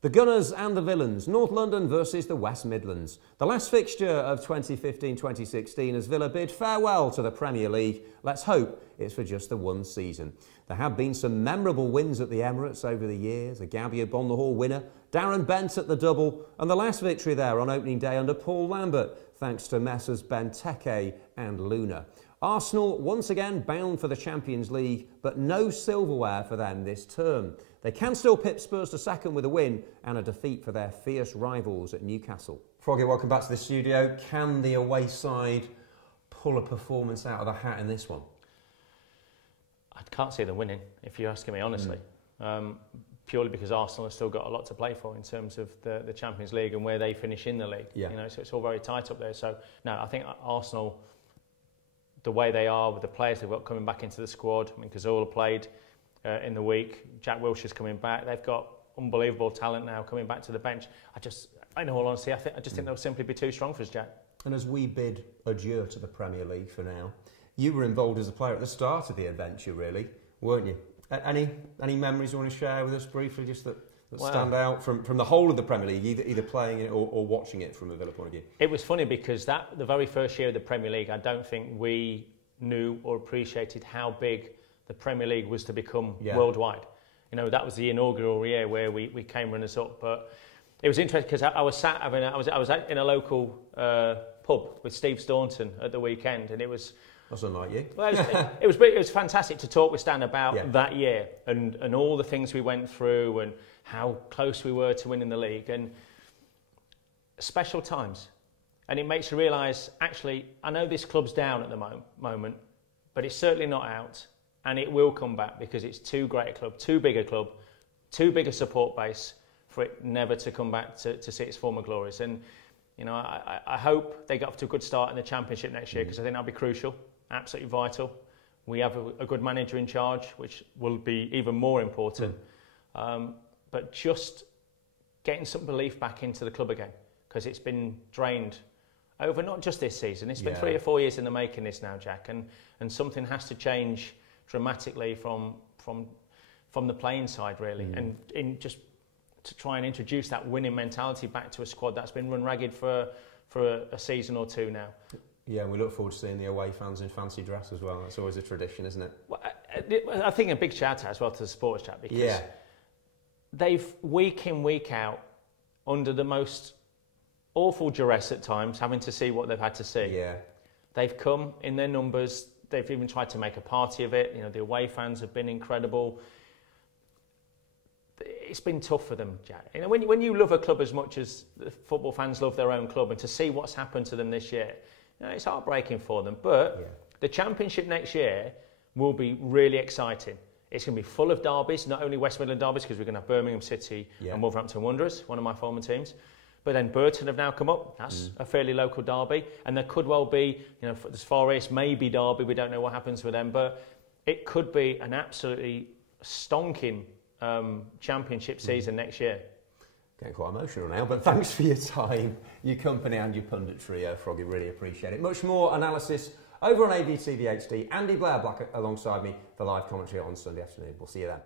The Gunners and the Villains, North London versus the West Midlands. The last fixture of 2015-2016 as Villa bid farewell to the Premier League. Let's hope it's for just the one season. There have been some memorable wins at the Emirates over the years. A Gabby on the Hall winner, Darren Bent at the double, and the last victory there on opening day under Paul Lambert, thanks to Messrs Benteke and Luna. Arsenal once again bound for the Champions League, but no silverware for them this term. They can still pip Spurs to second with a win and a defeat for their fierce rivals at Newcastle. Froggatt, welcome back to the studio. Can the away side pull a performance out of the hat in this one? I can't see them winning, if you're asking me honestly. Purely because Arsenal have still got a lot to play for in terms of the Champions League and where they finish in the league. Yeah. You know, so it's all very tight up there. So no, I think Arsenal, the way they are with the players they've got coming back into the squad. I mean, Cazorla played in the week. Jack Wilshere's coming back. They've got unbelievable talent now coming back to the bench. In all honesty, I just think they'll simply be too strong for us, Jack. And as we bid adieu to the Premier League for now, you were involved as a player at the start of the adventure, really, weren't you? Any memories you want to share with us briefly, just that stand out from the whole of the Premier League, either playing it or watching it from a Villa point of view? It was funny because the very first year of the Premier League, I don't think we knew or appreciated how big the Premier League was to become worldwide. You know, that was the inaugural year where we came runners up. But it was interesting because I was in a local pub with Steve Staunton at the weekend, and it was. That's unlike you. Well, it was fantastic to talk with Stan about that year and all the things we went through and how close we were to winning the league, and special times. And it makes you realise, actually, I know this club's down at the moment, but it's certainly not out, and it will come back because it's too great a club, too big a support base for it never to come back to see its former glories. And you know, I hope they get off to a good start in the Championship next year because I think that'll be crucial. Absolutely vital. We have a good manager in charge, which will be even more important. But just getting some belief back into the club again, because it's been drained over not just this season. It's been 3 or 4 years in the making this now, Jack, and something has to change dramatically from the playing side, really, and just to try and introduce that winning mentality back to a squad that's been run ragged for a season or two now. Yeah, we look forward to seeing the away fans in fancy dress as well. That's always a tradition, isn't it? Well, I think a big shout out as well to the supporters, Jack, because they've, week in, week out, under the most awful duress at times, having to see what they've had to see. Yeah. They've come in their numbers. They've even tried to make a party of it. You know, the away fans have been incredible. It's been tough for them, Jack. You know, when you love a club as much as the football fans love their own club, and to see what's happened to them this year, you know, it's heartbreaking for them. But the Championship next year will be really exciting. It's going to be full of derbies, not only West Midland derbies, because we're going to have Birmingham City and Wolverhampton Wanderers, one of my former teams. But then Burton have now come up. That's a fairly local derby. And there could well be, you know, as far as maybe Derby, we don't know what happens with them. But it could be an absolutely stonking Championship season next year. Getting quite emotional now, but thanks for your time, your company and your punditry, Froggy. Really appreciate it. Much more analysis over on ABTV HD. Andy Blair back alongside me for live commentary on Sunday afternoon. We'll see you then.